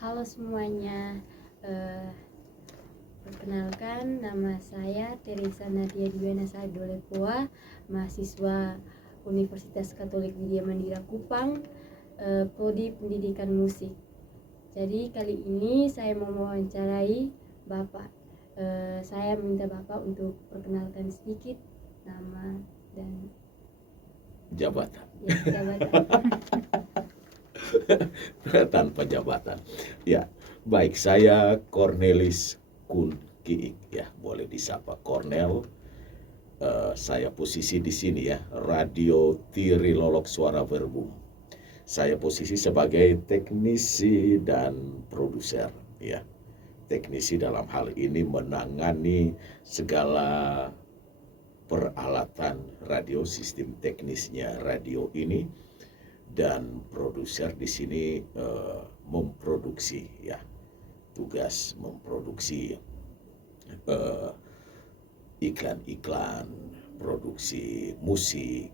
Halo semuanya, eh, perkenalkan nama saya Teresa Nadia Diwana Sadolepoa, mahasiswa Universitas Katolik Widya Mandira Kupang, Prodi Pendidikan Musik. Jadi kali ini saya mau mewawancarai Bapak. Saya minta Bapak untuk perkenalkan sedikit nama dan Jabatan. jabatan. Tanpa jabatan. Ya, baik, saya Cornelis Kun Kiik, ya, boleh disapa Cornel. Saya posisi di sini ya, Radio Tirilolok Suara Verbum. Saya posisi sebagai teknisi dan produser, ya. Teknisi dalam hal ini menangani segala peralatan radio, sistem teknisnya radio ini, dan produser di sini memproduksi, ya, tugas memproduksi eh, iklan-iklan, produksi musik,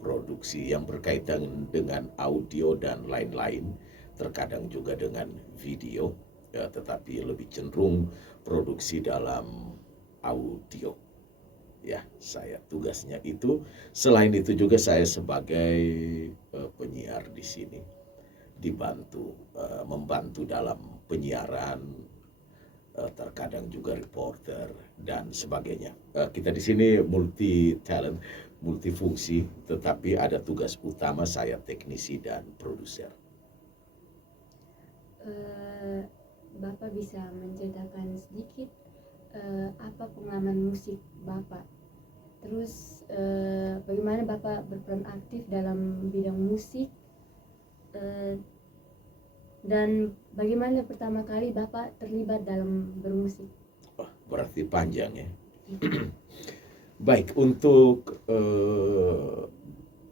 produksi yang berkaitan dengan audio dan lain-lain, terkadang juga dengan video, ya, tetapi lebih cenderung produksi dalam audio. Ya, saya tugasnya itu. Selain itu juga saya sebagai penyiar di sini membantu dalam penyiaran, terkadang juga reporter dan sebagainya. Kita di sini multi talent, multifungsi, tetapi ada tugas utama saya teknisi dan produser. Bapak bisa menceritakan sedikit apa pengalaman musik Bapak? Terus bagaimana Bapak berperan aktif dalam bidang musik? Dan bagaimana pertama kali Bapak terlibat dalam bermusik? Oh, berarti panjang ya. Baik, untuk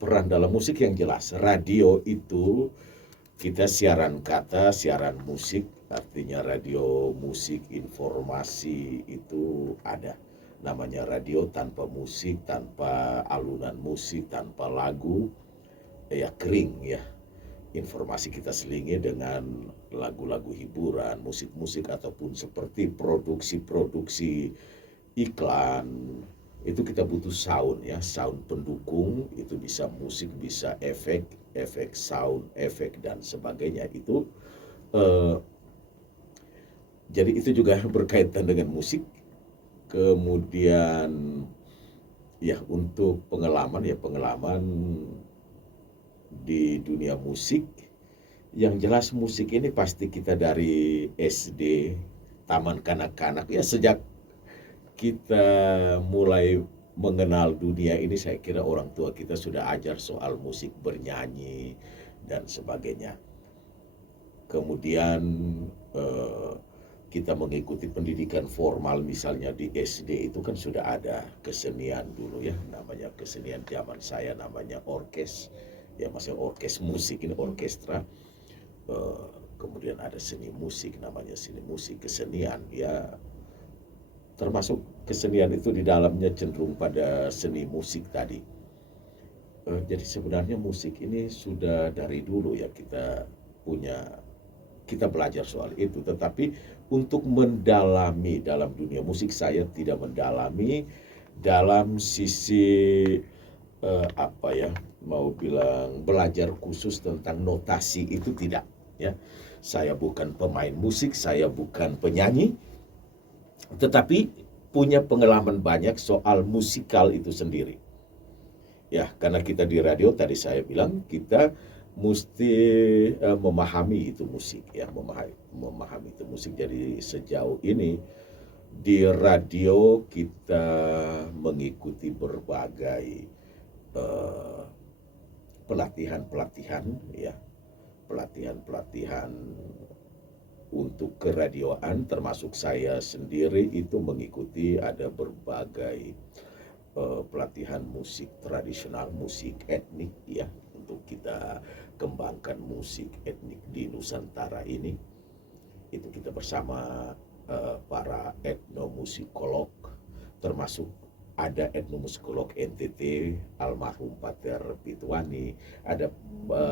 peran dalam musik yang jelas, radio itu kita siaran kata, siaran musik, artinya radio musik informasi itu ada. Namanya radio tanpa musik, tanpa alunan musik, tanpa lagu, ya kering ya. Informasi kita selingi dengan lagu-lagu hiburan, musik-musik, ataupun seperti produksi-produksi iklan. Itu kita butuh sound ya, sound pendukung, itu bisa musik, bisa efek, efek sound, efek dan sebagainya. Itu jadi itu juga berkaitan dengan musik. Kemudian ya untuk pengalaman, ya pengalaman di dunia musik, yang jelas musik ini pasti kita dari SD, taman kanak-kanak ya, sejak kita mulai mengenal dunia ini saya kira orang tua kita sudah ajar soal musik, bernyanyi dan sebagainya. Kemudian eh, kita mengikuti pendidikan formal misalnya di SD itu kan sudah ada kesenian dulu ya, namanya kesenian zaman saya namanya orkes, ya maksudnya orkes musik ini orkestra. Kemudian ada seni musik namanya seni musik, kesenian ya, termasuk kesenian itu di dalamnya cenderung pada seni musik tadi. Jadi sebenarnya musik ini sudah dari dulu ya kita belajar soal itu, tetapi untuk mendalami dalam dunia musik saya tidak mendalami dalam sisi apa ya, mau bilang belajar khusus tentang notasi itu tidak ya. Saya bukan pemain musik, saya bukan penyanyi, tetapi punya pengalaman banyak soal musikal itu sendiri. Ya, karena kita di radio tadi saya bilang kita mesti memahami itu musik ya, memahami itu musik. Jadi sejauh ini di radio kita mengikuti berbagai eh, pelatihan-pelatihan ya, pelatihan-pelatihan untuk keradioan, termasuk saya sendiri itu mengikuti ada berbagai pelatihan musik tradisional, musik etnik ya, untuk kita kembangkan musik etnik di Nusantara ini. Itu kita bersama para etnomusikolog, termasuk ada etnomusikolog NTT almarhum Pater Pitwani, ada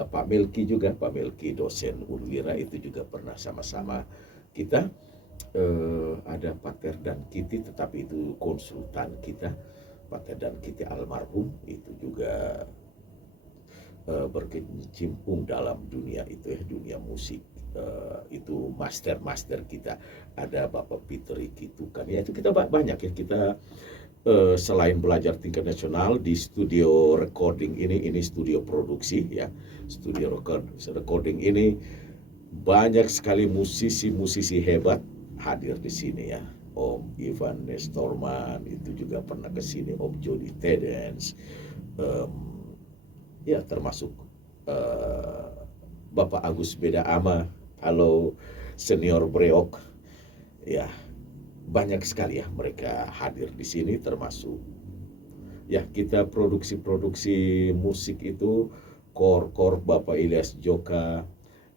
Pak Melki juga, Pak Melki dosen Unwira itu juga pernah sama-sama kita. Ada Pater dan Kiti, tetapi itu konsultan kita. Pater dan Kiti almarhum itu juga berkecimpung dalam dunia itu ya, dunia musik. Itu master kita. Ada Bapak Peter Ikitukan ya, itu kita banyak ya, kita selain belajar tingkat nasional di studio recording ini studio produksi ya, studio recording ini banyak sekali musisi-musisi hebat hadir di sini ya. Om Ivan Nestorman itu juga pernah ke sini, Om Jody Tedens, ya termasuk Bapak Agus Beda Ama, halo senior Breok, ya banyak sekali ya mereka hadir di sini, termasuk ya kita produksi musik itu kor Bapak Ilyas Joka,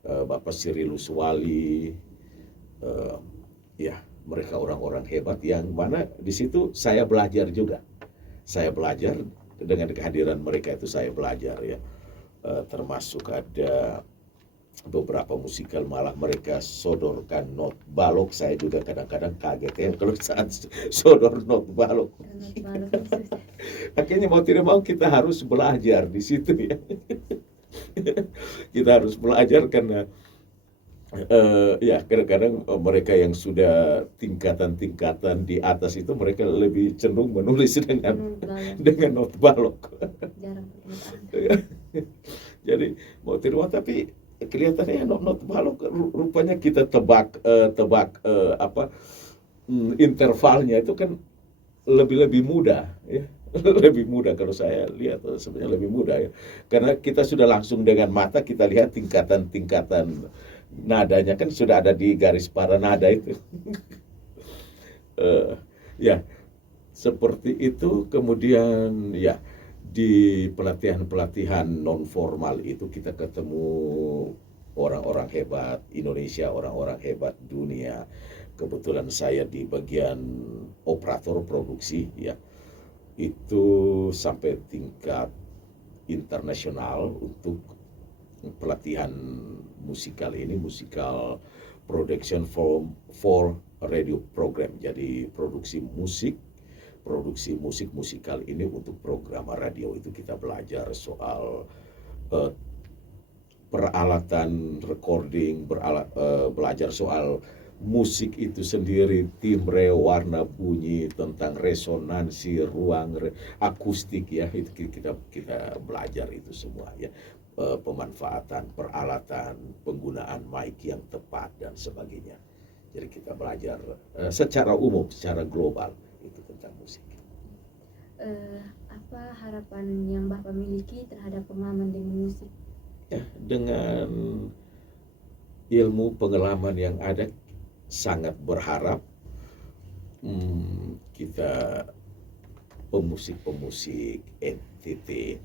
Bapak Sirilus Wali, ya mereka orang-orang hebat yang mana di situ saya belajar juga. Saya belajar dengan kehadiran mereka itu, saya belajar ya. Termasuk ada beberapa musikal malah mereka sodorkan not balok, saya juga kadang-kadang kaget ya kalau saat sodor not balok. Akhirnya mau tidak mau kita harus belajar di situ ya. Kita harus belajar karena ya kadang-kadang mereka yang sudah tingkatan di atas itu mereka lebih cenderung menulis dengan not balok. Jarang Jadi mau tidak mau tapi kelihatannya not balok rupanya kita tebak intervalnya itu kan lebih mudah ya. Lebih mudah kalau saya lihat sebenarnya lebih mudah ya. Karena kita sudah langsung dengan mata kita lihat tingkatan nadanya kan sudah ada di garis para nada itu. Ya seperti itu. Kemudian ya di pelatihan non formal itu kita ketemu orang-orang hebat Indonesia, orang-orang hebat dunia. Kebetulan saya di bagian operator produksi ya, itu sampai tingkat internasional untuk pelatihan musikal ini, musikal production for radio program. Jadi produksi musik musikal ini untuk program radio itu kita belajar soal peralatan recording, belajar soal musik itu sendiri, timbre, warna bunyi, tentang resonansi, ruang, akustik ya, itu kita belajar itu semua ya. Pemanfaatan peralatan, penggunaan mic yang tepat dan sebagainya. Jadi kita belajar secara umum, secara global itu tentang musik. Apa harapan yang Bapak miliki terhadap pengalaman dengan musik? Ya, dengan ilmu pengalaman yang ada, sangat berharap kita pemusik NTT,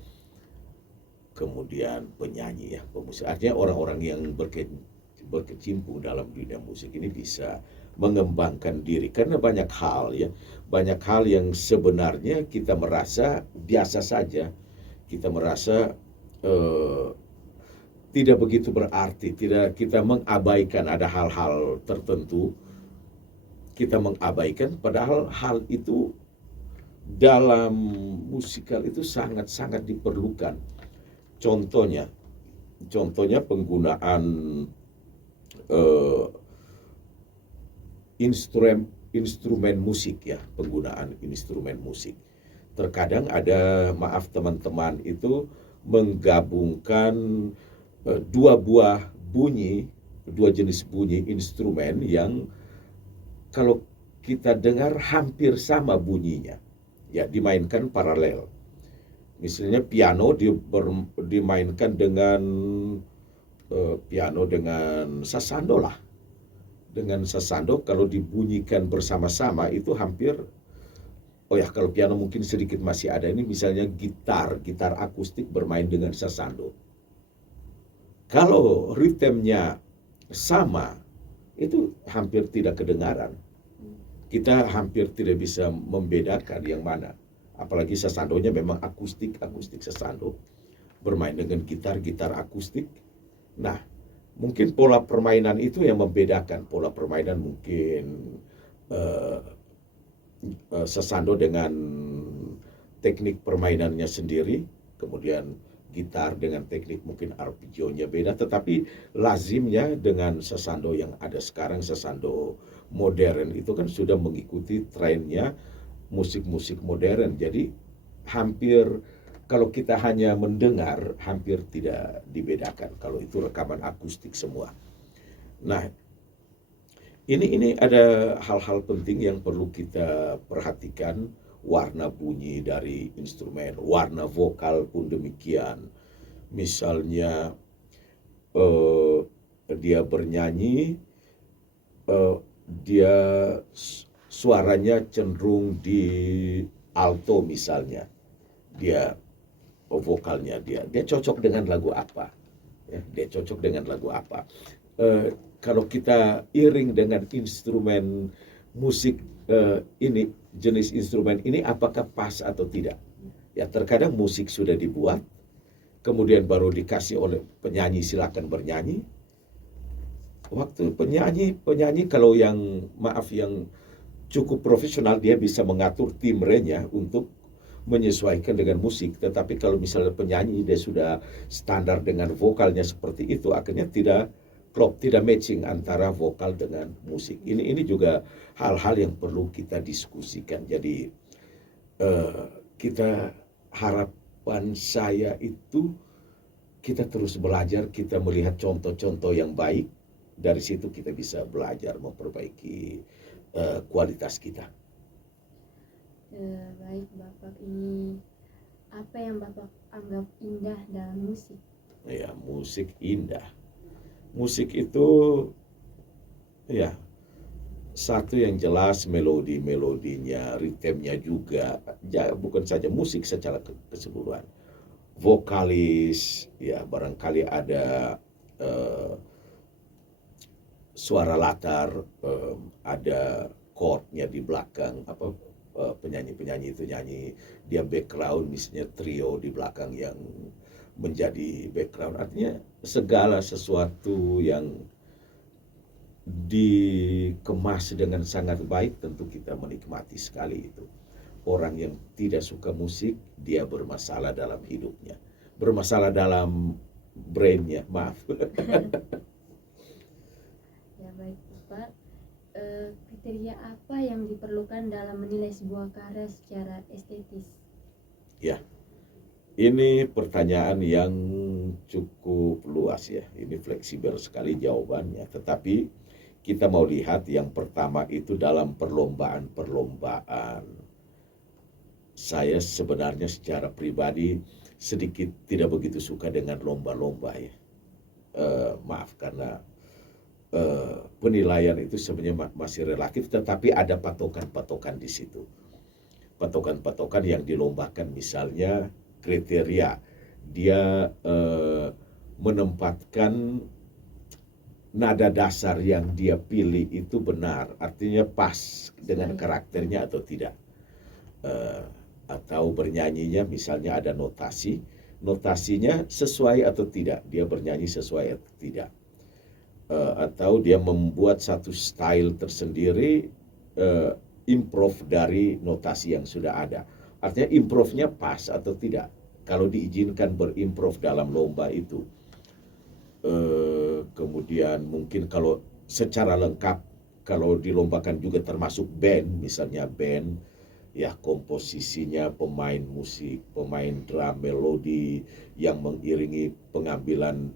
kemudian penyanyi ya, pemusik, artinya orang-orang yang berkecimpung dalam dunia musik ini bisa mengembangkan diri. Karena banyak hal yang sebenarnya kita merasa biasa saja, kita merasa tidak begitu berarti, kita mengabaikan, ada hal-hal tertentu kita mengabaikan, padahal hal itu dalam musikal itu sangat-sangat diperlukan. Contohnya penggunaan instrumen musik ya, penggunaan instrumen musik. Terkadang ada, maaf teman-teman, itu menggabungkan dua jenis bunyi instrumen yang kalau kita dengar hampir sama bunyinya, ya dimainkan paralel. Misalnya piano dimainkan dengan sasando lah. Dengan sasando kalau dibunyikan bersama-sama itu hampir, kalau piano mungkin sedikit masih ada, ini misalnya gitar akustik bermain dengan sasando. Kalau ritmenya sama, itu hampir tidak kedengaran. Kita hampir tidak bisa membedakan yang mana apalagi sesandonya memang akustik sesando, bermain dengan gitar akustik. Nah, mungkin pola permainan itu yang membedakan. Pola permainan mungkin eh, sesando dengan teknik permainannya sendiri, kemudian gitar dengan teknik mungkin arpeggio-nya beda, tetapi lazimnya dengan sesando yang ada sekarang, sesando modern itu kan sudah mengikuti trennya musik-musik modern. Jadi hampir kalau kita hanya mendengar hampir tidak dibedakan kalau itu rekaman akustik semua. Nah, ini ada hal-hal penting yang perlu kita perhatikan, warna bunyi dari instrumen, warna vokal pun demikian. Misalnya eh, dia bernyanyi, eh, dia suaranya cenderung di alto misalnya, dia vokalnya dia cocok dengan lagu apa, ya, dia cocok dengan lagu apa. Kalau kita iring dengan instrumen musik ini, jenis instrumen ini apakah pas atau tidak? Ya terkadang musik sudah dibuat, kemudian baru dikasih oleh penyanyi silakan bernyanyi. Waktu penyanyi kalau yang yang cukup profesional dia bisa mengatur timbrenya untuk menyesuaikan dengan musik. Tetapi kalau misalnya penyanyi dia sudah standar dengan vokalnya seperti itu, akhirnya tidak klop, tidak matching antara vokal dengan musik. Ini juga hal-hal yang perlu kita diskusikan. Jadi kita, harapan saya itu kita terus belajar, kita melihat contoh-contoh yang baik, dari situ kita bisa belajar memperbaiki kualitas kita. Baik Bapak, ini apa yang Bapak anggap indah dalam musik? Ya, musik indah. Musik itu ya satu yang jelas melodinya, ritmenya juga. Ya, bukan saja musik secara keseluruhan. Vokalis, ya barangkali ada suara latar, ada chordnya di belakang, penyanyi-penyanyi itu nyanyi, dia background misalnya trio di belakang yang menjadi background. Artinya segala sesuatu yang dikemas dengan sangat baik tentu kita menikmati sekali itu. Orang yang tidak suka musik, dia bermasalah dalam hidupnya, bermasalah dalam brainnya, maaf. Ya baik Bapak, kriteria apa yang diperlukan dalam menilai sebuah karya secara estetis? Ya, ini pertanyaan yang cukup luas ya. Ini fleksibel sekali jawabannya. Tetapi kita mau lihat yang pertama itu dalam perlombaan-perlombaan. Saya sebenarnya secara pribadi sedikit tidak begitu suka dengan lomba-lomba ya. Maaf karena penilaian itu sebenarnya masih relatif, tetapi ada patokan-patokan di situ. Patokan-patokan yang dilombakan, misalnya kriteria dia menempatkan nada dasar yang dia pilih itu benar, artinya pas dengan karakternya atau tidak. Atau bernyanyinya misalnya ada notasinya sesuai atau tidak, dia bernyanyi sesuai atau tidak. Atau dia membuat satu style tersendiri, improve dari notasi yang sudah ada. Artinya improve-nya pas atau tidak, kalau diizinkan berimprove dalam lomba itu. Kemudian mungkin kalau secara lengkap, kalau dilombakan juga termasuk band, misalnya band, ya komposisinya, pemain musik, pemain drum, melodi yang mengiringi pengambilan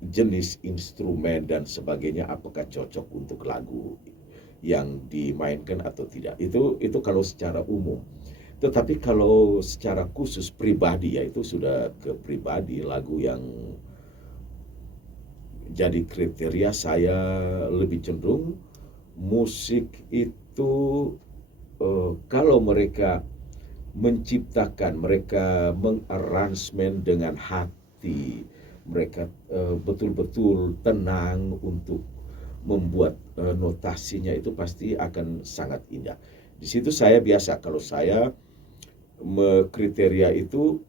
jenis instrumen dan sebagainya, apakah cocok untuk lagu yang dimainkan atau tidak. Itu kalau secara umum. Tetapi kalau secara khusus pribadi, ya itu sudah ke pribadi. Lagu yang jadi kriteria saya lebih cenderung musik itu kalau mereka menciptakan, mereka mengaransemen dengan hati, mereka betul-betul tenang untuk membuat notasinya, itu pasti akan sangat indah. Di situ saya biasa, kalau saya kriteria itu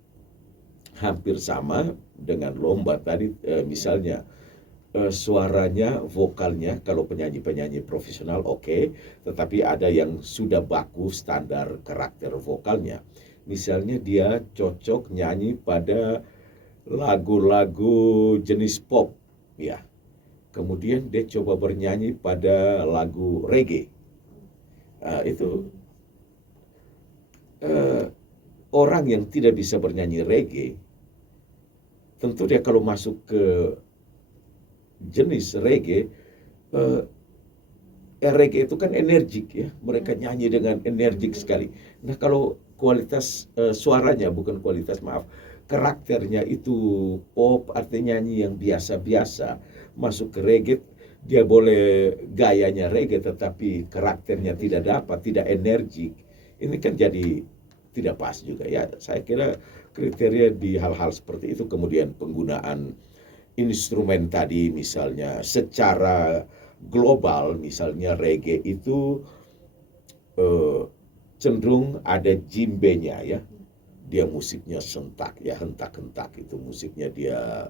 hampir sama dengan lomba tadi, misalnya suaranya, vokalnya, kalau penyanyi-penyanyi profesional oke, tetapi ada yang sudah baku standar karakter vokalnya. Misalnya dia cocok nyanyi pada lagu-lagu jenis pop, ya. Kemudian dia coba bernyanyi pada lagu reggae. Itu orang yang tidak bisa bernyanyi reggae, tentu dia kalau masuk ke jenis reggae, reggae itu kan energik ya, mereka nyanyi dengan energik sekali. Nah kalau kualitas suaranya, bukan kualitas, maaf, karakternya itu pop, artinya nyanyi yang biasa-biasa, masuk ke reggae, dia boleh gayanya reggae tetapi karakternya tidak dapat, tidak energik. Ini kan jadi tidak pas juga ya. Saya kira kriteria di hal-hal seperti itu, kemudian penggunaan instrumen tadi misalnya secara global, misalnya reggae itu cenderung ada djembenya ya. Dia musiknya sentak ya, hentak-hentak, itu musiknya dia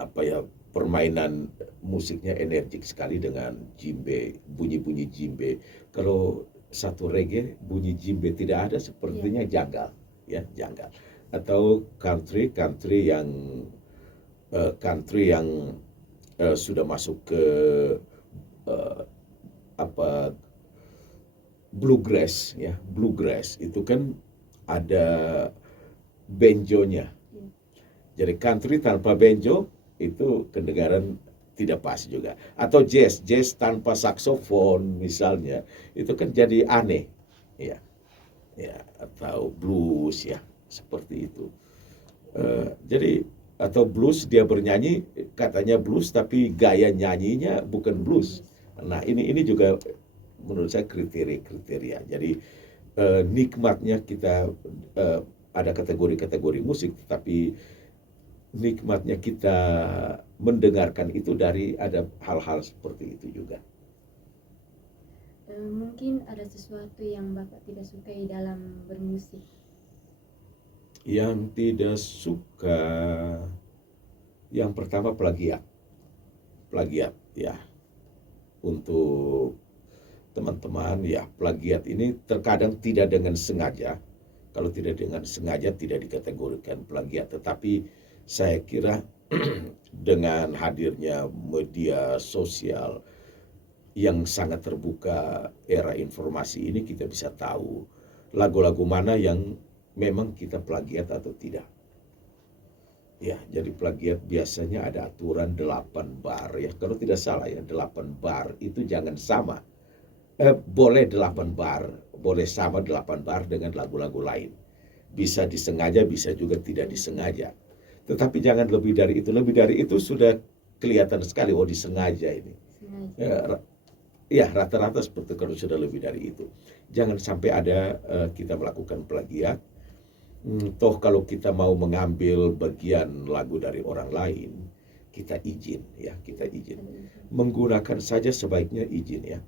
apa ya, permainan musiknya energik sekali dengan djembe, bunyi-bunyi djembe. Kalau satu reggae bunyi djembe tidak ada, sepertinya janggal ya, janggal. Atau country yang sudah masuk ke apa, bluegrass ya, bluegrass itu kan ada benjonya. Jadi country tanpa benjo itu kedengaran tidak pas juga. Atau jazz tanpa saksofon misalnya, itu kan jadi aneh ya. Ya, atau blues ya, seperti itu. Jadi atau blues, dia bernyanyi katanya blues tapi gaya nyanyinya bukan blues. Nah, ini juga menurut saya kriteria. Jadi nikmatnya kita, ada kategori-kategori musik, tapi nikmatnya kita mendengarkan itu dari ada hal-hal seperti itu juga. Mungkin ada sesuatu yang Bapak tidak sukai dalam bermusik. Yang tidak suka, yang pertama plagiat ya. Untuk teman-teman ya, plagiat ini terkadang tidak dengan sengaja. Kalau tidak dengan sengaja tidak dikategorikan plagiat, tetapi saya kira dengan hadirnya media sosial yang sangat terbuka, era informasi ini, kita bisa tahu lagu-lagu mana yang memang kita plagiat atau tidak. Ya, jadi plagiat biasanya ada aturan 8 bar ya. Kalau tidak salah ya, 8 bar itu jangan sama. Boleh 8 bar, boleh sama 8 bar dengan lagu-lagu lain. Bisa disengaja, bisa juga tidak disengaja. Tetapi jangan lebih dari itu. Lebih dari itu sudah kelihatan sekali, oh disengaja ini. Ya, rata-rata seperti kalau sudah lebih dari itu. Jangan sampai ada kita melakukan plagiat. Toh kalau kita mau mengambil bagian lagu dari orang lain, kita izin ya, kita izin. Menggunakan saja sebaiknya izin ya.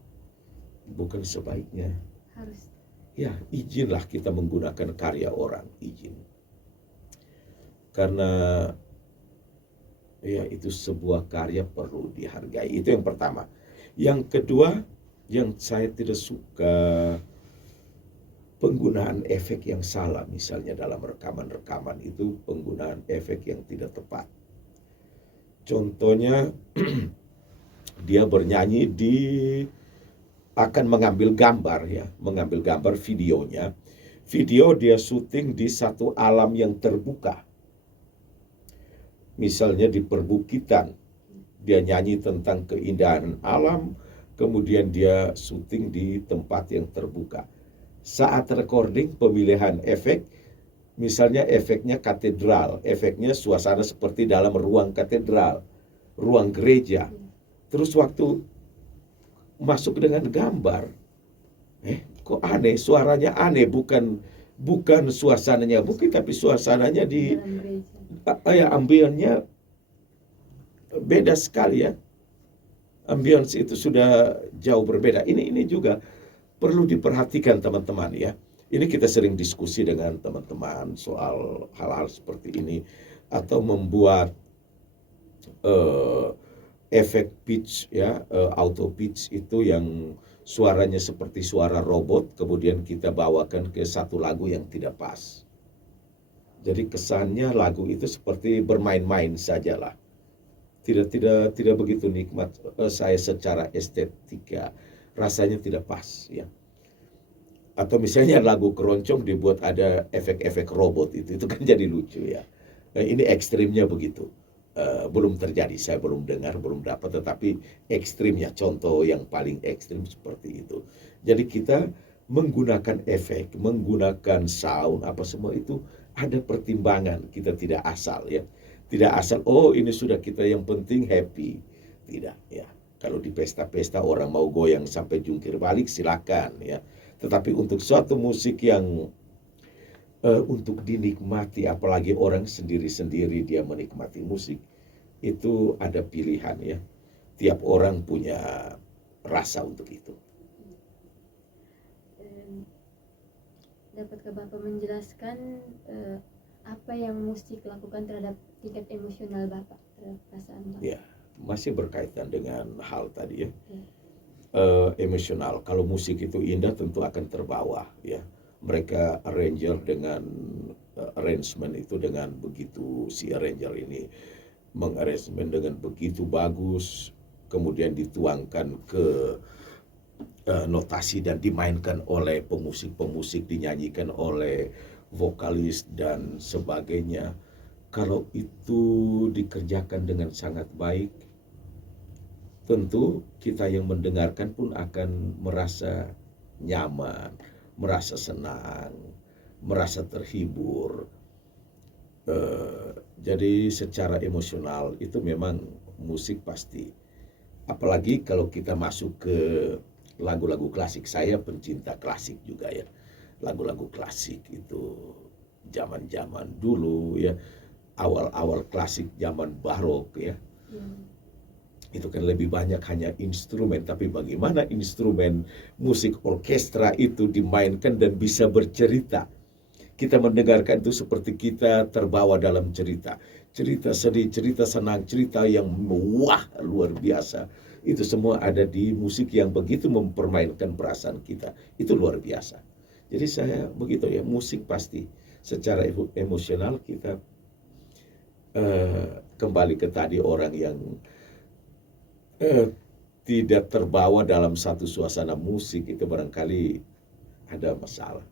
Bukan sebaiknya. Harus. Ya, izinlah kita menggunakan karya orang, izin. Karena ya itu sebuah karya perlu dihargai. Itu yang pertama. Yang kedua, yang saya tidak suka, penggunaan efek yang salah. Misalnya dalam rekaman-rekaman itu penggunaan efek yang tidak tepat. Contohnya dia bernyanyi akan mengambil gambar ya, mengambil gambar videonya. Video dia syuting di satu alam yang terbuka. Misalnya di perbukitan, dia nyanyi tentang keindahan alam, kemudian dia syuting di tempat yang terbuka. Saat recording, pemilihan efek, misalnya efeknya katedral, efeknya suasana seperti dalam ruang katedral, ruang gereja. Terus waktu masuk dengan gambar, kok aneh, suaranya aneh, bukan suasananya bukit, tapi suasananya di ambiennya beda sekali ya. Ambience itu sudah jauh berbeda. Ini juga perlu diperhatikan teman-teman ya. Ini kita sering diskusi dengan teman-teman soal hal-hal seperti ini, atau membuat eh, efek pitch ya, auto pitch itu yang suaranya seperti suara robot, kemudian kita bawakan ke satu lagu yang tidak pas. Jadi kesannya lagu itu seperti bermain-main sajalah. Tidak begitu nikmat, saya secara estetika rasanya tidak pas ya. Atau misalnya lagu keroncong dibuat ada efek-efek robot, itu kan jadi lucu ya. Ini ekstrimnya begitu. Belum terjadi, saya belum dengar, belum dapat, tetapi ekstrimnya, contoh yang paling ekstrim seperti itu. Jadi kita menggunakan efek, menggunakan sound, apa semua itu ada pertimbangan. Kita tidak asal ya, tidak asal oh ini sudah kita yang penting happy, tidak ya. Kalau di pesta-pesta orang mau goyang sampai jungkir balik silakan ya, tetapi untuk suatu musik yang untuk dinikmati, apalagi orang sendiri-sendiri dia menikmati musik, itu ada pilihan ya. Tiap orang punya rasa untuk itu. Dapatkah Bapak menjelaskan apa yang musik lakukan terhadap tingkat emosional Bapak, terhadap perasaan Bapak? Ya, masih berkaitan dengan hal tadi ya. Ya. Emosional. Kalau musik itu indah tentu akan terbawa ya. Mereka arranger dengan arrangement itu dengan begitu, si arranger ini mengarrangement dengan begitu bagus, kemudian dituangkan ke notasi dan dimainkan oleh pemusik-pemusik, dinyanyikan oleh vokalis dan sebagainya. Kalau itu dikerjakan dengan sangat baik, tentu kita yang mendengarkan pun akan merasa nyaman, merasa senang, merasa terhibur. Jadi secara emosional itu memang musik pasti. Apalagi kalau kita masuk ke lagu-lagu klasik. Saya pencinta klasik juga ya. Lagu-lagu klasik itu zaman-zaman dulu ya. Awal-awal klasik zaman barok ya. Itu kan lebih banyak hanya instrumen, tapi bagaimana instrumen musik orkestra itu dimainkan dan bisa bercerita. Kita mendengarkan itu seperti kita terbawa dalam cerita. Cerita sedih, cerita senang, cerita yang wah luar biasa. Itu semua ada di musik yang begitu mempermainkan perasaan kita. Itu luar biasa. Jadi saya begitu ya, musik pasti secara emosional kita kembali ke tadi, orang yang tidak terbawa dalam satu suasana musik itu barangkali ada masalah.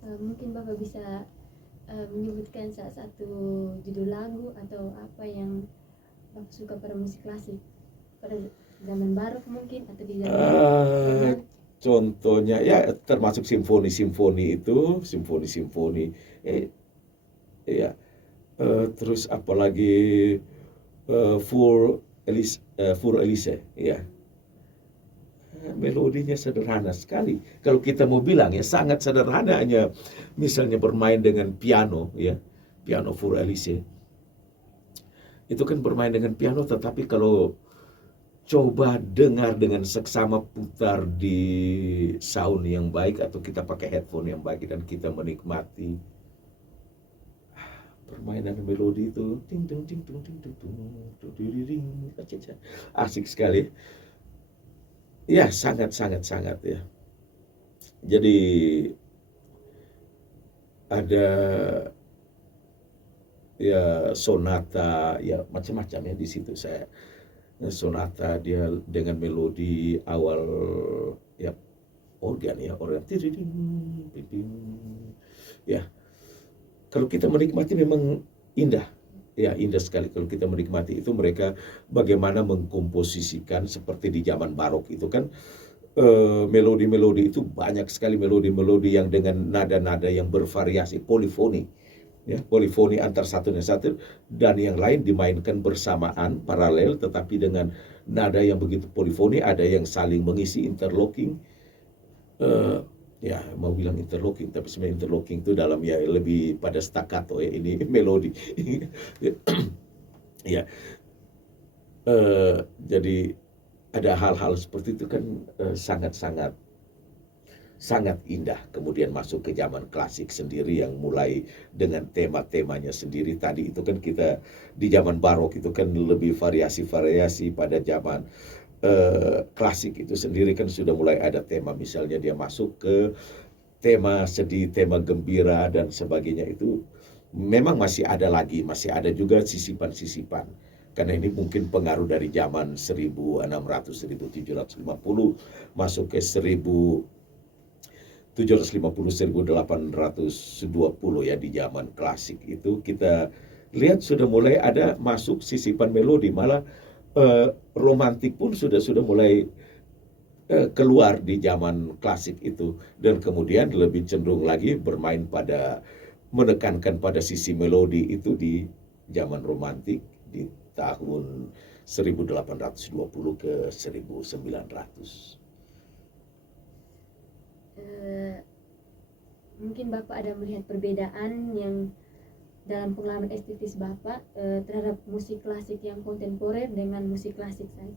Mungkin Bapak bisa menyebutkan salah satu judul lagu atau apa yang Bapak suka pada musik klasik pada zaman barok mungkin, atau di zaman contohnya ya termasuk simfoni-simfoni itu, simfoni-simfoni ya, terus apalagi Für Elise ya. Melodinya sederhana sekali. Kalau kita mau bilang ya sangat sederhana, hanya misalnya bermain dengan piano ya, piano Für Elise. Itu kan bermain dengan piano, tetapi kalau coba dengar dengan seksama, putar di sound yang baik atau kita pakai headphone yang baik dan kita menikmati permainan melodi itu, ting ting ting ting ting ting ting, asik sekali. Ya, sangat ya. Jadi ada ya sonata, ya macam-macam ya di situ. Saya sonata dia dengan melodi awal ya organ ya. Kalau kita menikmati memang indah. Ya, indah sekali kalau kita menikmati itu. Mereka bagaimana mengkomposisikan seperti di zaman barok itu kan, melodi-melodi itu banyak sekali, melodi-melodi yang dengan nada-nada yang bervariasi, polifoni. Ya, polifoni antar satu dan satu, dan yang lain dimainkan bersamaan, paralel, tetapi dengan nada yang begitu polifoni, ada yang saling mengisi, interlocking. Ya mau bilang interlocking, tapi sebenarnya interlocking itu dalam ya lebih pada staccato ya, ini melodi. Ya, jadi ada hal-hal seperti itu kan sangat-sangat sangat indah. Kemudian masuk ke zaman klasik sendiri yang mulai dengan tema-temanya sendiri. Tadi itu kan kita di zaman barok itu kan lebih variasi-variasi. Pada zaman klasik itu sendiri kan sudah mulai ada tema, misalnya dia masuk ke tema sedih, tema gembira dan sebagainya. Itu memang masih ada lagi, masih ada juga sisipan-sisipan. Karena ini mungkin pengaruh dari zaman 1600, 1750 masuk ke 1750, 1820 ya, di zaman klasik itu kita lihat sudah mulai ada masuk sisipan melodi, malah romantik pun sudah mulai keluar di zaman klasik itu, dan kemudian lebih cenderung lagi bermain pada menekankan pada sisi melodi itu di zaman romantik di tahun 1820 ke 1900. Mungkin Bapak ada melihat perbedaan yang dalam pengalaman estetis Bapak terhadap musik klasik yang kontemporer dengan musik klasik saya.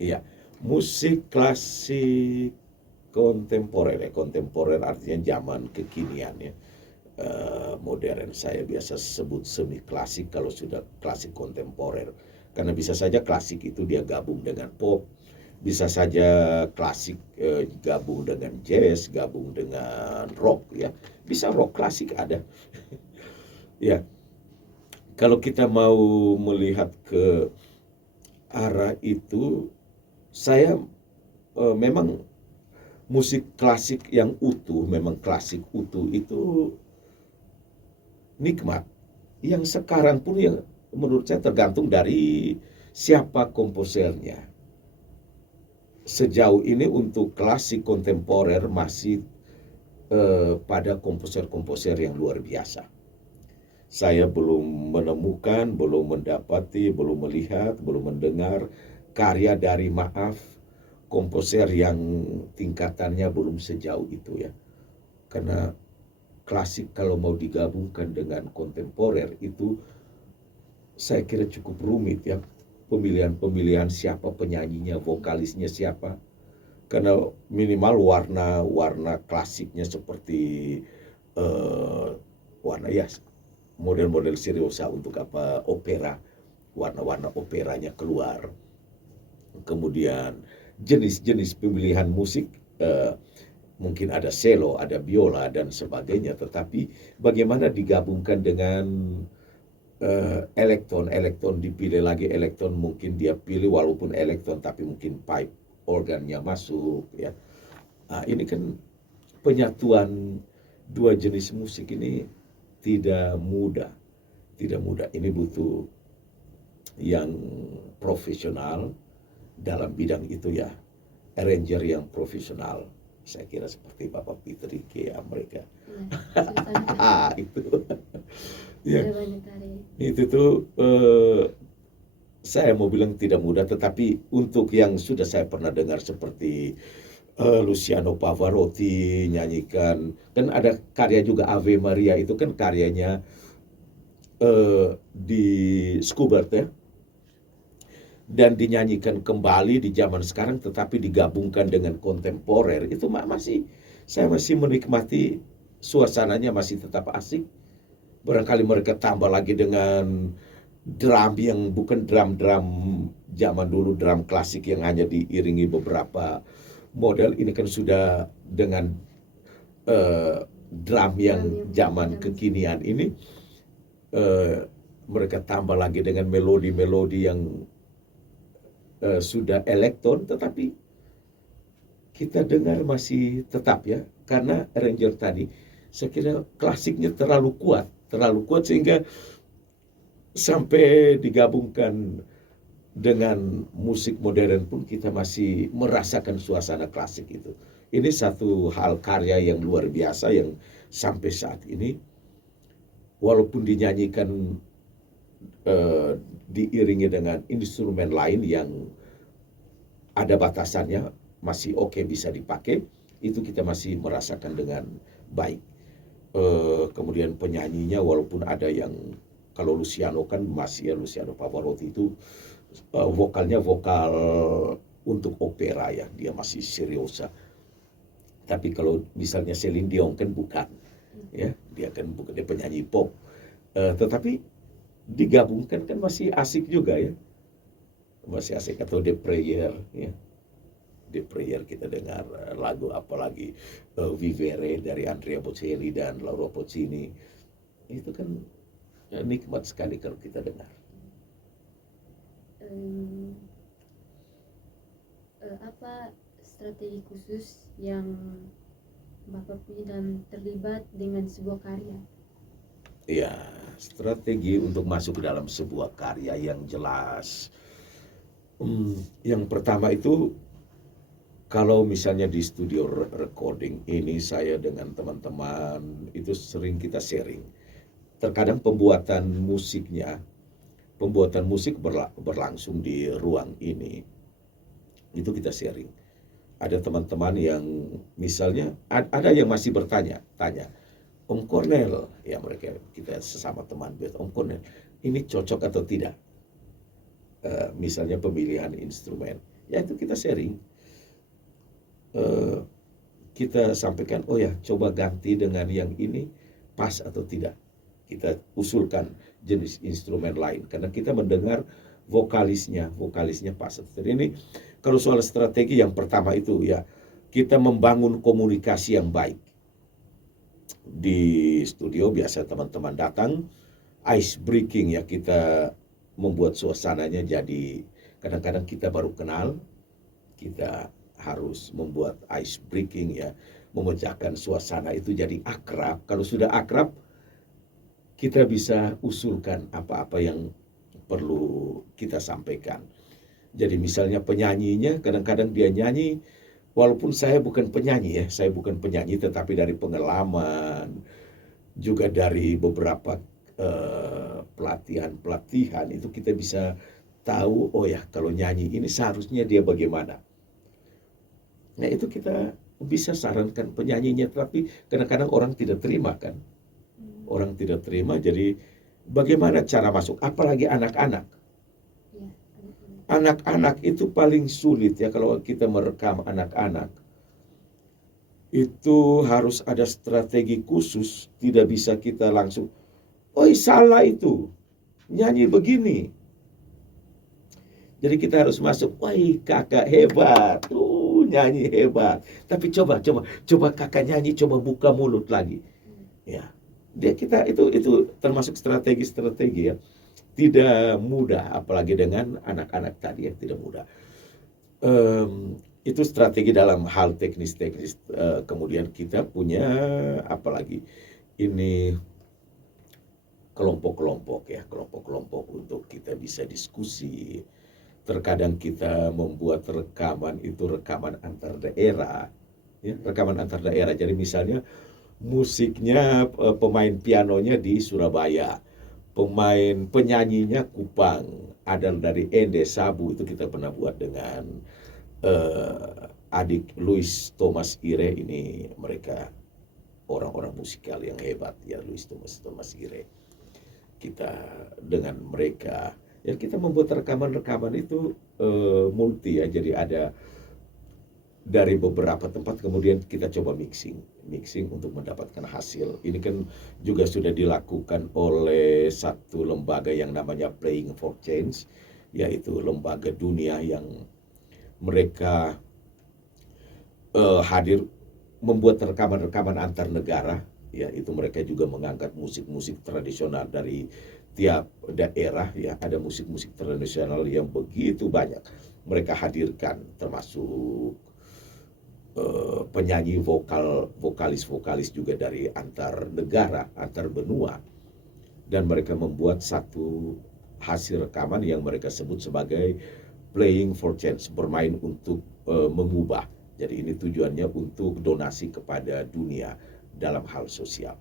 Iya, musik klasik kontemporer ya, kontemporer artinya zaman kekinian ya. Modern saya biasa sebut semi klasik kalau sudah klasik kontemporer, karena bisa saja klasik itu dia gabung dengan pop, bisa saja klasik gabung dengan jazz, gabung dengan rock ya, bisa rock klasik ada. Ya, kalau kita mau melihat ke arah itu, saya memang musik klasik yang utuh, memang klasik utuh itu nikmat. Yang sekarang pun yang menurut saya tergantung dari siapa komposernya. Sejauh ini untuk klasik kontemporer masih pada komposer-komposer yang luar biasa. Saya belum menemukan, belum mendapati, belum melihat, belum mendengar karya dari komposer yang tingkatannya belum sejauh itu ya. Karena klasik kalau mau digabungkan dengan kontemporer itu saya kira cukup rumit ya. Pemilihan siapa penyanyinya, vokalisnya siapa. Karena minimal warna klasiknya seperti warna ya model-model seriosa untuk opera, warna-warna operanya keluar. Kemudian jenis-jenis pemilihan musik, mungkin ada cello, ada biola dan sebagainya, tetapi bagaimana digabungkan dengan elektron dipilih lagi, elektron mungkin dia pilih walaupun elektron tapi mungkin pipe organnya masuk ya. Nah, ini kan penyatuan dua jenis musik ini tidak mudah. Ini butuh yang profesional dalam bidang itu ya, arranger yang profesional. Saya kira seperti Bapak Peter Ike mereka. Itu. Ya. Itu tuh saya mau bilang tidak mudah, tetapi untuk yang sudah saya pernah dengar seperti Luciano Pavarotti nyanyikan, kan ada karya juga Ave Maria, itu kan karyanya di Schubert ya, dan dinyanyikan kembali di zaman sekarang tetapi digabungkan dengan kontemporer, itu saya masih menikmati suasananya, masih tetap asik. Barangkali mereka tambah lagi dengan drum yang bukan drum zaman dulu, drum klasik yang hanya diiringi beberapa model. Ini kan sudah dengan drum yang zaman kekinian ini, mereka tambah lagi dengan melodi-melodi yang sudah elektron, tetapi kita dengar masih tetap ya, karena arranger tadi saya kira klasiknya terlalu kuat sehingga sampai digabungkan dengan musik modern pun kita masih merasakan suasana klasik itu. Ini satu hal karya yang luar biasa yang sampai saat ini walaupun dinyanyikan diiringi dengan instrumen lain yang ada batasannya, masih oke bisa dipakai, itu kita masih merasakan dengan baik. Kemudian penyanyinya walaupun ada yang, kalau Luciano kan masih ya, Luciano Pavarotti itu vokalnya vokal untuk opera ya, dia masih seriosa. Tapi kalau misalnya Celine Dion kan bukan, ya dia kan bukan, dia penyanyi pop. Tetapi digabungkan kan masih asik juga ya, masih asik. Atau The Prayer ya, The Prayer kita dengar lagu apalagi Vivere dari Andrea Bocelli dan Laura Pausini, itu kan nikmat sekali kalau kita dengar. Apa strategi khusus yang Bapak punya dalam terlibat dengan sebuah karya? Ya, strategi untuk masuk ke dalam sebuah karya yang jelas. Yang pertama itu, kalau misalnya di studio recording ini, saya dengan teman-teman itu sering kita sharing. Terkadang pembuatan musik berlangsung di ruang ini, itu kita sharing. Ada teman-teman yang misalnya ada yang masih tanya, Om Cornel, ya mereka kita sesama teman, Om Cornel, ini cocok atau tidak? Misalnya pemilihan instrumen, ya itu kita sharing. Kita sampaikan, oh ya coba ganti dengan yang ini, pas atau tidak. Kita usulkan jenis instrumen lain, karena kita mendengar vokalisnya pas atau tidak. Ini kalau soal strategi yang pertama itu ya, kita membangun komunikasi yang baik. Di studio biasa teman-teman datang, ice breaking ya, kita membuat suasananya jadi, kadang-kadang kita baru kenal, kita harus membuat ice breaking ya, memecahkan suasana itu jadi akrab. Kalau sudah akrab, kita bisa usulkan apa-apa yang perlu kita sampaikan. Jadi misalnya penyanyinya, kadang-kadang dia nyanyi, walaupun saya bukan penyanyi ya, tetapi dari pengalaman, juga dari beberapa pelatihan itu kita bisa tahu, oh ya kalau nyanyi ini seharusnya dia bagaimana. Nah itu kita bisa sarankan penyanyinya, tapi kadang-kadang orang tidak terima kan. Orang tidak terima, jadi bagaimana cara masuk, apalagi anak-anak. Anak-anak itu paling sulit ya, kalau kita merekam anak-anak. Itu harus ada strategi khusus, tidak bisa kita langsung, oh salah itu, nyanyi begini. Jadi kita harus masuk, wah kakak hebat, nyanyi hebat. Tapi coba kakak nyanyi, coba buka mulut lagi. Ya, kita itu termasuk strategi ya. Tidak mudah, apalagi dengan anak-anak tadi yang tidak mudah. Itu strategi dalam hal teknis. Kemudian kita punya apalagi ini kelompok-kelompok untuk kita bisa diskusi. Terkadang kita membuat rekaman antar daerah, ya, Jadi misalnya musiknya, pemain pianonya di Surabaya, penyanyinya Kupang, ada dari Ende Sabu, itu kita pernah buat dengan adik Louis Thomas Ire. Ini mereka orang-orang musikal yang hebat ya, Louis Thomas Ire. Kita dengan mereka ya, kita membuat rekaman itu multi ya, jadi ada dari beberapa tempat, kemudian kita coba mixing untuk mendapatkan hasil. Ini kan juga sudah dilakukan oleh satu lembaga yang namanya Playing for Change, yaitu lembaga dunia yang mereka hadir membuat rekaman antar negara ya. Itu mereka juga mengangkat musik-musik tradisional dari tiap daerah ya. Ada musik-musik tradisional yang begitu banyak mereka hadirkan, termasuk penyanyi vokalis juga dari antar negara, antar benua, dan mereka membuat satu hasil rekaman yang mereka sebut sebagai Playing for Change, bermain untuk mengubah. Jadi ini tujuannya untuk donasi kepada dunia dalam hal sosial.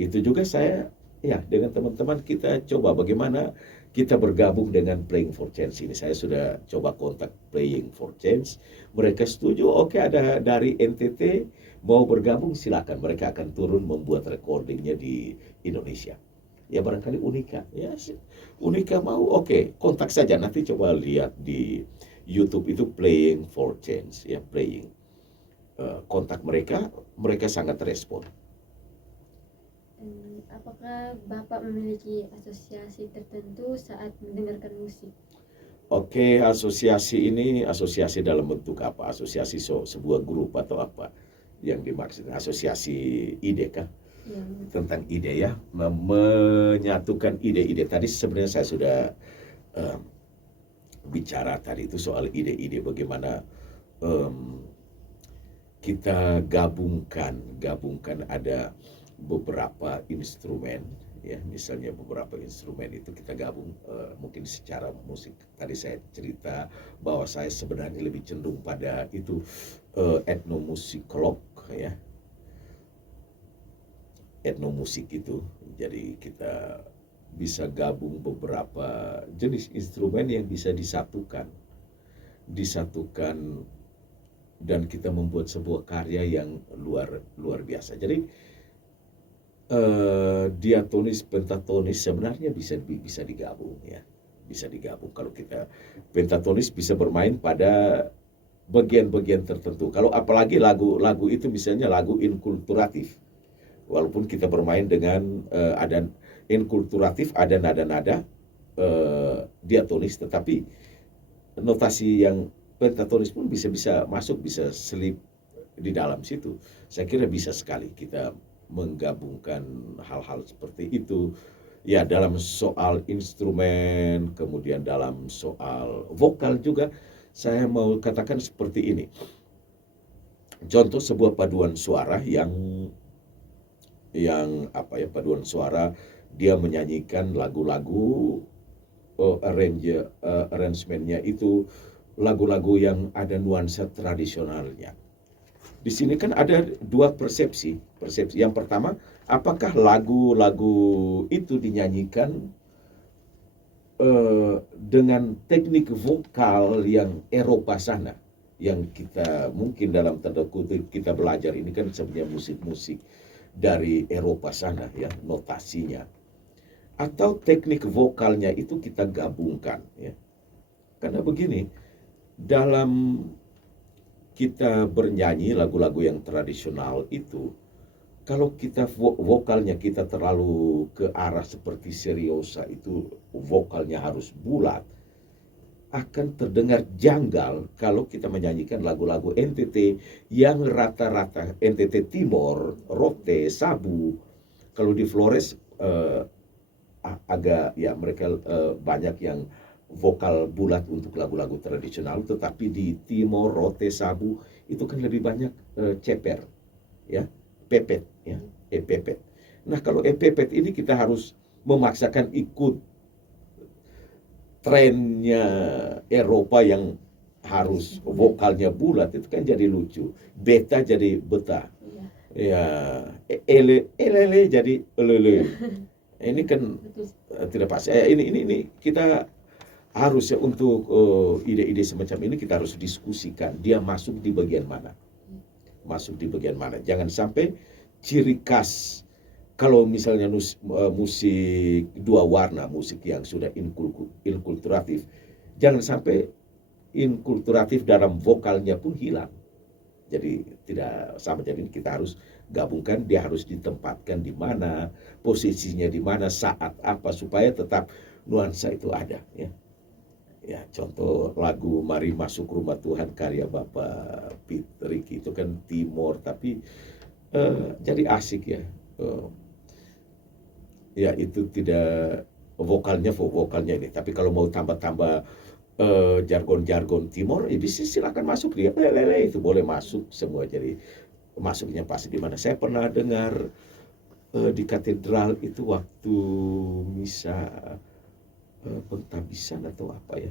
Itu juga saya ya, dengan teman-teman kita coba bagaimana kita bergabung dengan Playing for Change ini. Saya sudah coba kontak Playing for Change. Mereka setuju, oke, ada dari NTT mau bergabung, silakan. Mereka akan turun membuat recordingnya di Indonesia. Ya barangkali Unika, ya Unika mau, oke, kontak saja. Nanti coba lihat di YouTube itu Playing for Change, ya Playing. kontak mereka, mereka sangat respon. Apakah Bapak memiliki asosiasi tertentu saat mendengarkan musik? Oke, asosiasi ini asosiasi dalam bentuk apa? Asosiasi sebuah grup atau apa yang dimaksud? Asosiasi ide kah? Yang Tentang ide ya, menyatukan ide-ide. Tadi sebenarnya saya sudah eh, bicara tadi itu soal ide-ide bagaimana em, kita gabungkan ada beberapa instrumen ya, misalnya beberapa instrumen itu kita gabung, mungkin secara musik. Tadi saya cerita bahwa saya sebenarnya lebih cenderung pada itu, etnomusikolog ya, etnomusik itu. Jadi kita bisa gabung beberapa jenis instrumen yang bisa disatukan dan kita membuat sebuah karya yang luar luar biasa. Jadi diatonis, pentatonis sebenarnya bisa digabung ya, bisa digabung. Kalau kita pentatonis bisa bermain pada bagian-bagian tertentu. Kalau apalagi lagu-lagu itu misalnya lagu inkulturatif, walaupun kita bermain dengan ada inkulturatif, ada nada-nada diatonis, tetapi notasi yang pentatonis pun bisa masuk, bisa selip di dalam situ. Saya kira bisa sekali kita menggabungkan hal-hal seperti itu. Ya, dalam soal instrumen, kemudian dalam soal vokal juga, saya mau katakan seperti ini. Contoh sebuah paduan suara yang apa ya, paduan suara dia menyanyikan lagu-lagu, arrangementnya itu lagu-lagu yang ada nuansa tradisionalnya. Di sini kan ada dua persepsi. Persepsi yang pertama, apakah lagu-lagu itu dinyanyikan dengan teknik vokal yang Eropa sana, yang kita mungkin dalam tanda kutip kita belajar ini kan sebenarnya musik-musik dari Eropa sana ya, notasinya, atau teknik vokalnya itu kita gabungkan ya. Karena begini, dalam kita bernyanyi lagu-lagu yang tradisional itu, kalau kita vokalnya kita terlalu ke arah seperti seriosa, itu vokalnya harus bulat, akan terdengar janggal kalau kita menyanyikan lagu-lagu NTT yang rata-rata NTT Timor, Rote, Sabu. Kalau di Flores agak ya mereka banyak yang vokal bulat untuk lagu-lagu tradisional, tetapi di Timor, Rote, Sabu itu kan lebih banyak ceper ya, pepet ya, pepet. Nah, kalau pepet ini kita harus memaksakan ikut trennya Eropa yang harus vokalnya bulat, itu kan jadi lucu. Beta jadi beta. Ya, elele jadi elele. Ini kan tidak pas. Ini kita harus ya, untuk ide-ide semacam ini kita harus diskusikan. Dia masuk di bagian mana? Masuk di bagian mana? Jangan sampai ciri khas. Kalau misalnya musik dua warna, musik yang sudah inkulturatif, jangan sampai inkulturatif dalam vokalnya pun hilang. Jadi tidak sama. Jadi kita harus gabungkan, dia harus ditempatkan di mana, posisinya di mana, saat apa, supaya tetap nuansa itu ada ya. Ya, contoh lagu Mari Masuk Rumah Tuhan karya Bapak Pitrik itu kan Timor, tapi jadi asik ya. Ya itu tidak vokalnya ini. Tapi kalau mau tambah-tambah jargon-jargon Timor, ya bisa silakan masuk dia. Lele itu boleh masuk semua. Jadi masuknya pasti di mana. Saya pernah dengar di katedral itu waktu misa pentabisan atau apa ya.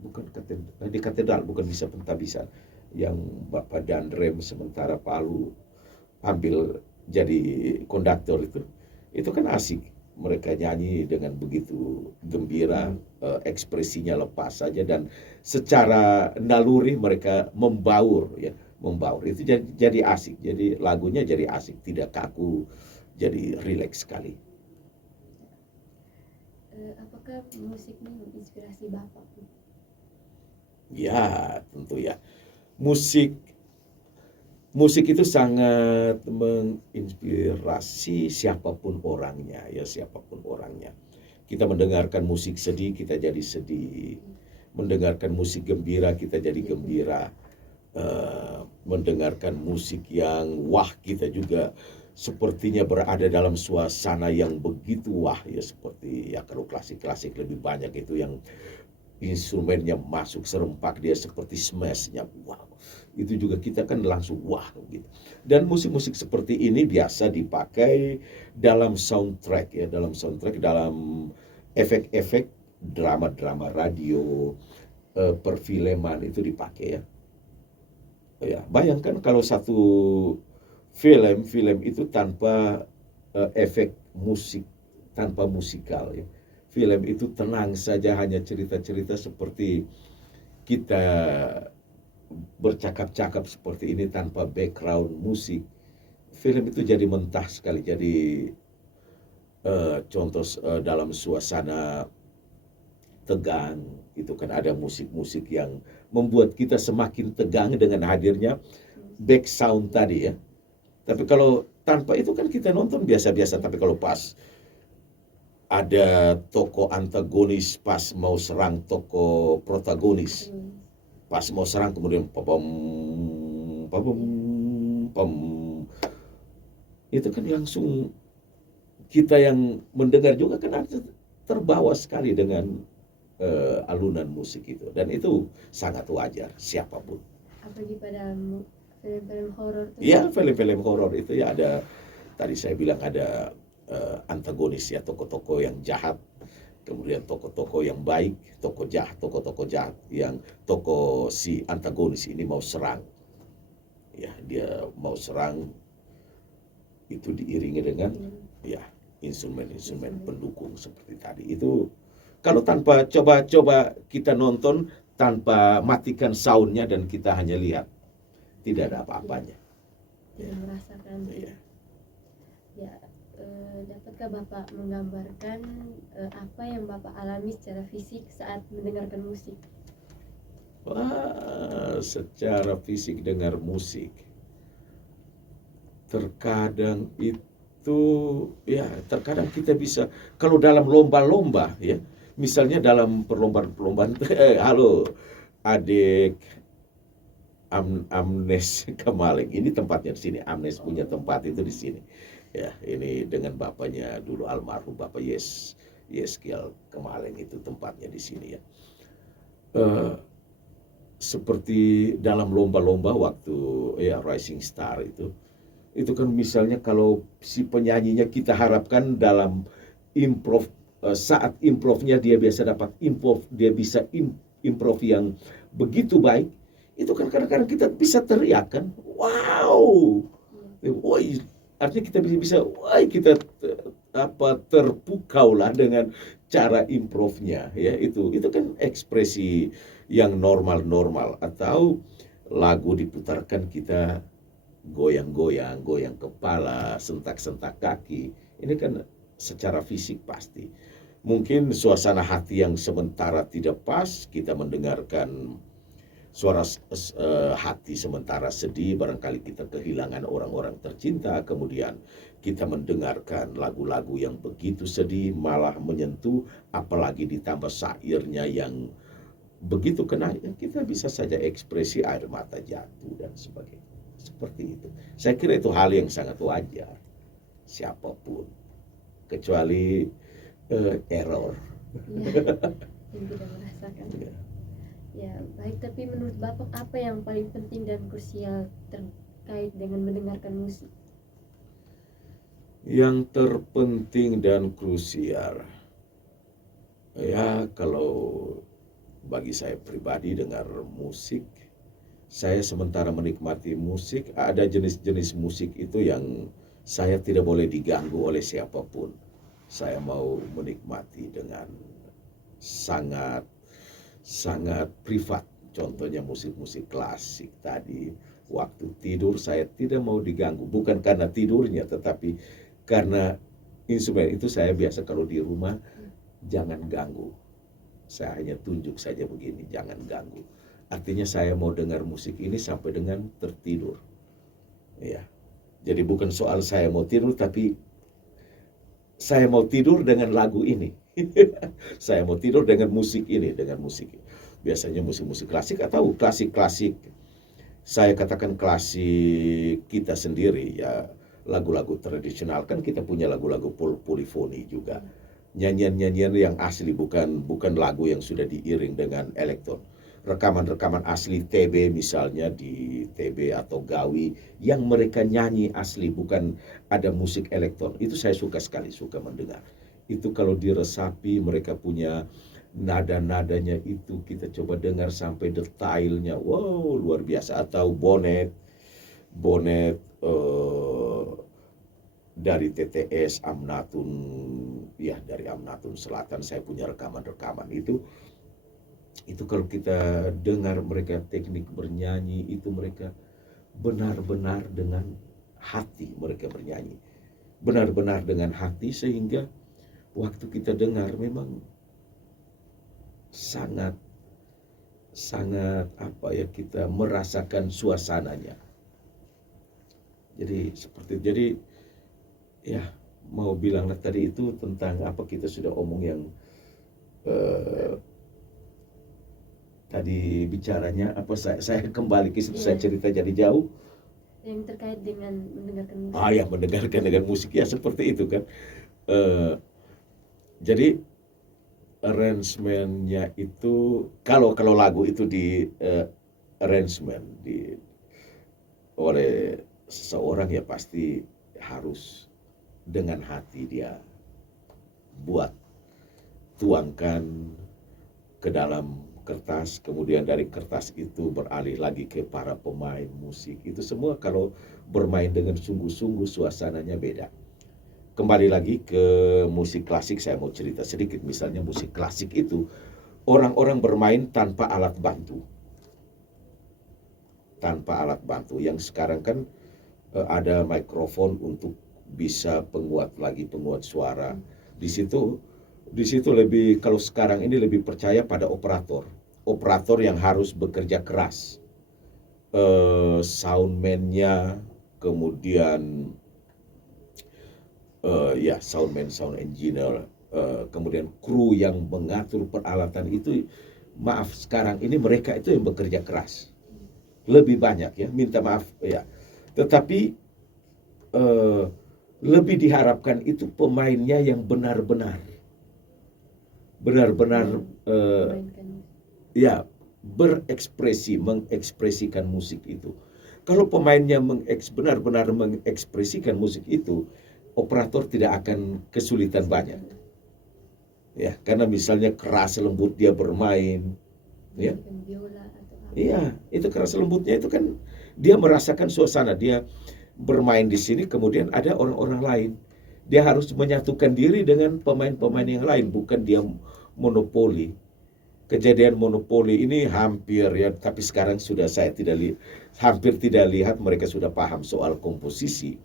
Bukan katedral, di katedral bukan misa pentabisan, yang Bapak Dandrem sementara Palu ambil jadi konduktor itu kan asik. Mereka nyanyi dengan begitu gembira, ekspresinya lepas saja, dan secara naluri mereka membaur ya, membaur. Itu jadi asik, jadi lagunya jadi asik, tidak kaku, jadi rileks sekali. Apakah musik ini menginspirasi Bapak? Ya, tentu ya. Musik musik itu sangat menginspirasi siapapun orangnya, ya siapapun orangnya. Kita mendengarkan musik sedih, kita jadi sedih. Mendengarkan musik gembira, kita jadi gembira. Mendengarkan musik yang wah, kita juga sepertinya berada dalam suasana yang begitu wah, ya seperti ya kalau klasik-klasik lebih banyak itu yang instrumennya masuk serempak dia seperti smashnya, wow, itu juga kita kan langsung wah gitu. Dan musik-musik seperti ini biasa dipakai dalam soundtrack, ya dalam soundtrack, dalam efek-efek drama-drama radio, perfilman itu dipakai ya. Ya bayangkan kalau satu film itu tanpa efek musik, tanpa musikal ya. Film itu tenang saja, hanya cerita-cerita seperti kita bercakap-cakap seperti ini tanpa background musik. Film itu jadi mentah sekali, jadi contoh dalam suasana tegang, itu kan ada musik-musik yang membuat kita semakin tegang dengan hadirnya back sound tadi ya. Tapi kalau tanpa itu kan kita nonton biasa-biasa, tapi kalau pas ada tokoh antagonis pas mau serang tokoh protagonis, pas mau serang kemudian pam pam pam, itu kan langsung kita yang mendengar juga kan terbawa sekali dengan alunan musik itu, dan itu sangat wajar siapapun. Apalagi pada film-film horor tuh. Ya film-film horor itu ya ada, tadi saya bilang ada antagonis ya, tokoh-tokoh yang jahat, kemudian tokoh-tokoh yang baik, tokoh-tokoh jahat yang tokoh si antagonis ini mau serang. Ya, dia mau serang itu diiringi dengan ya instrumen-instrumen pendukung seperti tadi. Itu kalau tanpa coba kita nonton tanpa matikan soundnya dan kita hanya lihat, tidak ada apa-apanya. Tidak merasakan. Ya. Ya, dapatkah Bapak menggambarkan apa yang Bapak alami secara fisik saat mendengarkan musik? Wah, secara fisik dengar musik, terkadang itu ya terkadang kita bisa, kalau dalam lomba-lomba ya, misalnya dalam perlombaan-perlombaan halo adik Amnes Kemaling, ini tempatnya di sini, Amnes punya tempat itu di sini ya, ini dengan bapaknya dulu almarhum Bapak Yeskiel Kemaling, itu tempatnya di sini ya. Seperti dalam lomba-lomba waktu ya Rising Star itu kan misalnya kalau si penyanyinya kita harapkan dalam improv, saat improvnya dia biasa dapat improv, dia bisa improv yang begitu baik, itu kan kadang-kadang kita bisa teriak kan, wow, woi, artinya kita bisa, wah kita terpukau lah dengan cara improvnya ya, itu kan ekspresi yang normal-normal. Atau lagu diputarkan kita goyang-goyang, goyang kepala, sentak-sentak kaki, ini kan secara fisik pasti. Mungkin suasana hati yang sementara tidak pas, kita mendengarkan suara hati sementara sedih, barangkali kita kehilangan orang-orang tercinta, kemudian kita mendengarkan lagu-lagu yang begitu sedih, malah menyentuh, apalagi ditambah syairnya yang begitu kena, kita bisa saja ekspresi air mata jatuh dan sebagainya. Seperti itu. Saya kira itu hal yang sangat wajar, siapapun, kecuali error. Ya, yang tidak merasakan. Ya, baik, tapi menurut Bapak apa yang paling penting dan krusial terkait dengan mendengarkan musik? Yang terpenting dan krusial, ya kalau bagi saya pribadi dengar musik, saya sementara menikmati musik, ada jenis-jenis musik itu yang saya tidak boleh diganggu oleh siapapun. Saya mau menikmati dengan sangat privat. Contohnya musik-musik klasik tadi. Waktu tidur saya tidak mau diganggu. Bukan karena tidurnya, tetapi karena instrumen itu saya biasa kalau di rumah, jangan ganggu. Saya hanya tunjuk saja begini, jangan ganggu. Artinya saya mau dengar musik ini sampai dengan tertidur. Ya. Jadi bukan soal saya mau tidur, tapi saya mau tidur dengan lagu ini. Saya mau tidur dengan musik ini, dengan musik. Biasanya musik-musik klasik atau klasik-klasik. Saya katakan klasik kita sendiri ya, lagu-lagu tradisional kan kita punya lagu-lagu polifoni juga. Nyanyian-nyanyian yang asli, bukan lagu yang sudah diiring dengan elektron. Rekaman-rekaman asli TB misalnya, di TB atau Gawi yang mereka nyanyi asli, bukan ada musik elektron. Itu saya suka sekali, suka mendengar. Itu kalau diresapi mereka punya nada-nadanya, itu kita coba dengar sampai detailnya. Wow, luar biasa. Atau Bonet, Bonet dari TTS Amnatun, ya dari Amnatun Selatan saya punya rekaman-rekaman itu kalau kita dengar mereka teknik bernyanyi itu, mereka benar-benar dengan hati mereka bernyanyi, benar-benar dengan hati, sehingga waktu kita dengar memang sangat sangat apa ya, kita merasakan suasananya. Jadi seperti, jadi ya mau bilanglah tadi itu tentang apa, kita sudah omong yang tadi bicaranya apa, saya kembali ke situ, saya cerita jadi jauh. Yang terkait dengan mendengarkan musik. Ya, mendengarkan dengan musik ya, seperti itu kan. Jadi arrangementnya itu, kalau lagu itu di arrangement oleh seseorang ya pasti harus dengan hati dia buat, tuangkan ke dalam kertas, kemudian dari kertas itu beralih lagi ke para pemain musik. Itu semua kalau bermain dengan sungguh-sungguh suasananya beda. Kembali lagi ke musik klasik, saya mau cerita sedikit. Misalnya musik klasik itu orang-orang bermain tanpa alat bantu. Tanpa alat bantu. Yang sekarang kan ada mikrofon untuk bisa penguat suara. Di situ lebih, kalau sekarang ini lebih percaya pada operator yang harus bekerja keras, soundman-nya, kemudian soundman, sound engineer, kemudian kru yang mengatur peralatan itu. Maaf, sekarang ini mereka itu yang bekerja keras lebih banyak ya, minta maaf ya, tetapi lebih diharapkan itu pemainnya yang benar-benar ya berekspresi, mengekspresikan musik itu. Kalau pemainnya benar-benar mengekspresikan musik itu, operator tidak akan kesulitan banyak. Ya, karena misalnya keras lembut dia bermain, ya. Iya, itu keras lembutnya itu kan dia merasakan suasana, dia bermain di sini, kemudian ada orang-orang lain. Dia harus menyatukan diri dengan pemain-pemain yang lain, bukan dia monopoli. Kejadian monopoli ini hampir ya, tapi sekarang sudah saya hampir tidak lihat mereka sudah paham soal komposisi.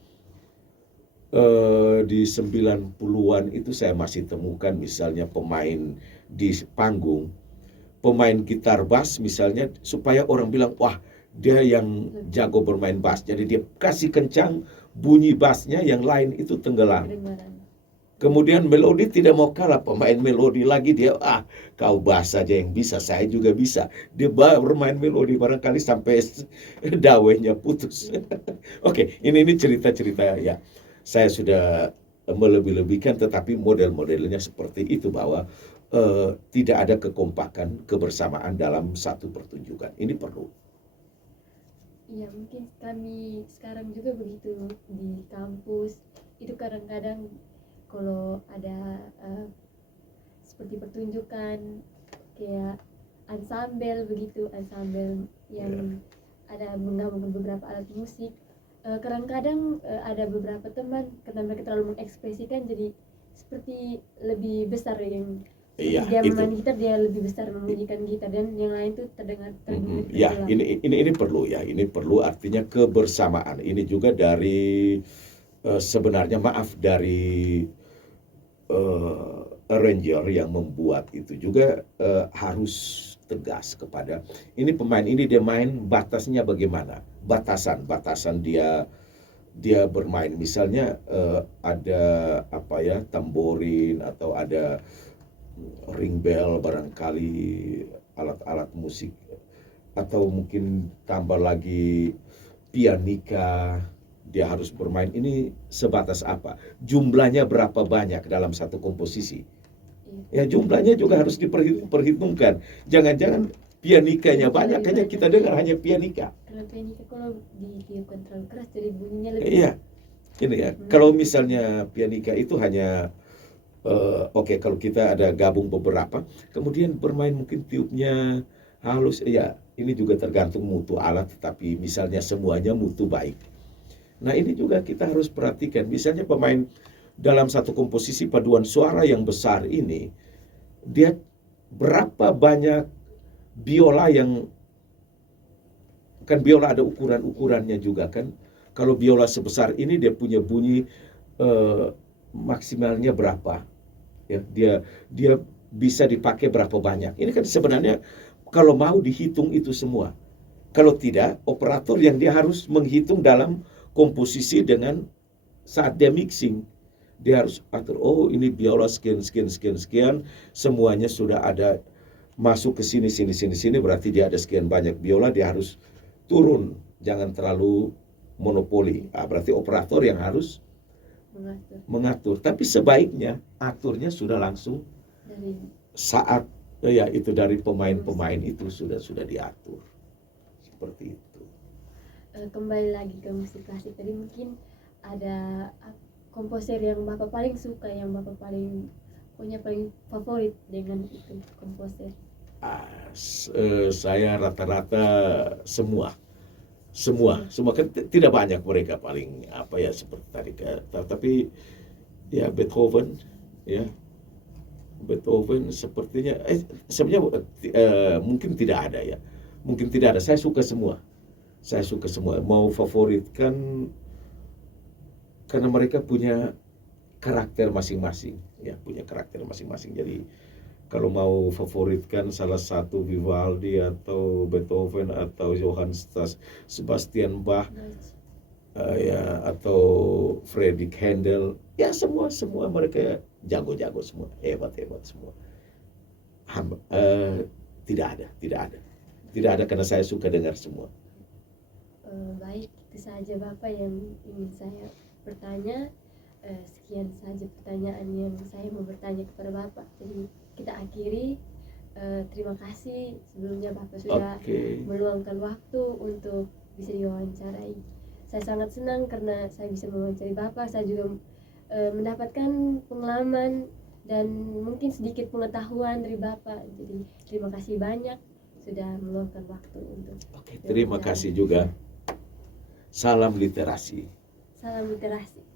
Di 90-an itu saya masih temukan misalnya pemain di panggung, pemain gitar bass misalnya, supaya orang bilang wah dia yang jago bermain bass, jadi dia kasih kencang bunyi bassnya, yang lain itu tenggelam. Kemudian melodi tidak mau kalah, pemain melodi lagi dia, kau bass saja yang bisa, saya juga bisa. Dia bermain melodi barangkali sampai dawehnya putus. Oke, ini cerita-cerita ya. Saya sudah melebih-lebihkan, tetapi model-modelnya seperti itu, bahwa tidak ada kekompakan, kebersamaan dalam satu pertunjukan. Ini perlu. Ya, mungkin kami sekarang juga begitu di kampus. Itu kadang-kadang kalau ada seperti pertunjukan kayak ensemble begitu, ensemble yang ada menggabungkan beberapa alat musik. Kadang-kadang ada beberapa teman karena mereka terlalu mengekspresikan, jadi seperti lebih besar yang dia bermain gitar, dia lebih besar membunyikan gitar, dan yang lain tuh terdengar ya, ini perlu ya, ini perlu, artinya kebersamaan. Ini juga dari sebenarnya maaf dari arranger yang membuat itu juga harus tegas kepada ini pemain ini, dia main batasnya bagaimana, batasan dia dia bermain, misalnya ada apa ya, tamborin atau ada ring bell barangkali, alat-alat musik, atau mungkin tambah lagi pianika, dia harus bermain. Ini sebatas apa? Jumlahnya berapa banyak dalam satu komposisi? Iya. Ya jumlahnya juga harus diperhitungkan. Jangan-jangan pianikanya banyak, hanya kita dengar hanya pianika. Kalau pianika kalau ditiupkan terlalu keras jadi bunyinya lebih. Iya, ini ya. Kalau misalnya pianika itu hanya oke, kalau kita ada gabung beberapa, kemudian bermain mungkin tiupnya halus, ya ini juga tergantung mutu alat, tapi misalnya semuanya mutu baik. Nah ini juga kita harus perhatikan, misalnya pemain dalam satu komposisi paduan suara yang besar ini, dia berapa banyak biola yang, kan biola ada ukuran-ukurannya juga kan. Kalau biola sebesar ini dia punya bunyi maksimalnya berapa, ya dia bisa dipakai berapa banyak. Ini kan sebenarnya kalau mau dihitung itu semua. Kalau tidak, operator yang dia harus menghitung dalam komposisi dengan saat dia mixing. Dia harus atur, oh ini biola sekian, semuanya sudah ada masuk ke sini, berarti dia ada sekian banyak biola, dia harus turun, jangan terlalu monopoli. Berarti operator yang harus mengatur. Tapi sebaiknya aturnya sudah langsung Dari saat ya itu dari pemain-pemain itu sudah diatur seperti itu. Kembali lagi ke musik klasik tadi, mungkin ada komposer yang Bapak paling suka, yang Bapak paling favorit dengan itu komposer? Saya rata-rata semua kan tidak banyak mereka paling apa ya seperti tadi, tapi ya Beethoven ya, Beethoven sepertinya sebenarnya mungkin tidak ada ya, saya suka semua, mau favoritkan karena mereka punya karakter masing-masing ya, jadi kalau mau favoritkan salah satu Vivaldi atau Beethoven atau Johann Sebastian Bach ya, atau Friedrich Handel, ya semua mereka jago semua, hebat semua. Tidak ada karena saya suka dengar semua. Baik, itu saja Bapak yang ingin saya bertanya. Sekian saja pertanyaan yang saya mau bertanya kepada Bapak. Jadi kita akhiri. Terima kasih sebelumnya Bapak sudah meluangkan waktu untuk bisa diwawancarai. Saya sangat senang karena saya bisa mewawancari Bapak. Saya juga mendapatkan pengalaman dan mungkin sedikit pengetahuan dari Bapak. Jadi terima kasih banyak sudah meluangkan waktu untuk. Terima kasih juga. Salam literasi. Salam literasi.